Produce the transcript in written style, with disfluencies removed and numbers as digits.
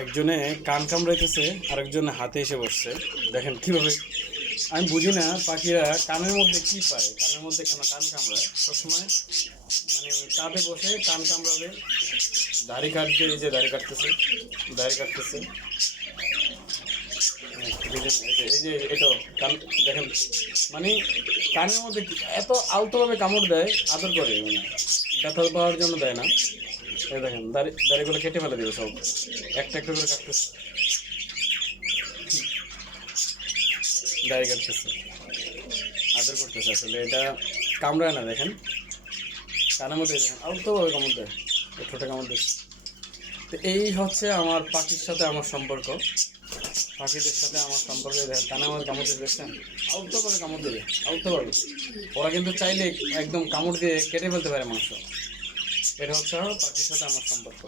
একজনে কান কামড়াইতেছে, আরেকজনে হাতে এসে বসছে। দেখেন কিভাবে, আমি বুঝি না পাখিরা কানের মধ্যে কি পায়, কানের মধ্যে কেন কান কামড়ায় সবসময়। মানে কাঁধে বসে কান কামড়াবে, দাড়ি কাটবে, এই যে দাড়ি কাটতেছে, দাড়ি কাটতেছে। এই যে এটাও কান, দেখেন মানে কানের মধ্যে এত আলতোভাবে কামড় দেয়, আদর করে মানে ব্যথা পাওয়ার জন্য দেয় না। এই দেখেন দাড়িগুলো কেটে ফেলে দেবে সব, একটা একটা করে কাটতেছে, দাড়ি কাটতেছে, আদর করতেছে। আসলে এটা কামড়ায় না, দেখেন কানের মধ্যে দেখেন আলতোভাবে কামড় দেয়, ঠোঁটে কামড় দিচ্ছে। তো এই হচ্ছে আমার পাখির সাথে আমার সম্পর্ক, পাখিদের সাথে আমার সম্পর্কে। দেখেন কানে আমার কামড় দিয়ে দেখছেন, আলতো করে কামড় দেবে, আলতো পাবে। ওরা কিন্তু চাইলে একদম কামড় দিয়ে কেটে ফেলতে পারে মাংস। এটা হচ্ছে পাখির সাথে আমার সম্পর্ক।